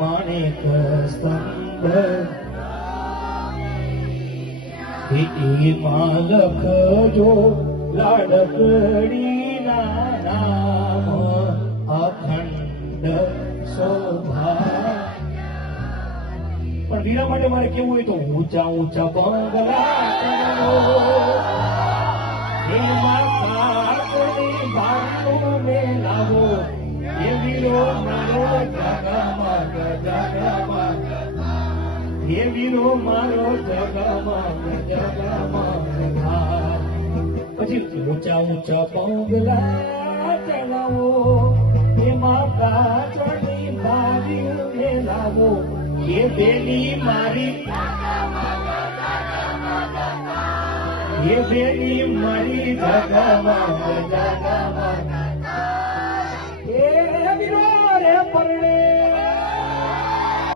માણેક સ્તંભ માં લખજો લાડકડી ના નામ અખંડ શોભા. પણ વીરા માટે મારે કેવું હોય તો ઊંચા ઊંચા બંગલા એમાં કાકડી બારનું મેલાવો એ વીરો મારો જગમગ જગમગ એ વીરો મારો જગમગ જગમગ થાય. પછી ઊંચા ઊંચા બંગલા ચલાવો એમાં કાકડી બારી મેલાવો એ બેની મારી એ બેની મારી જગમગ જગમગ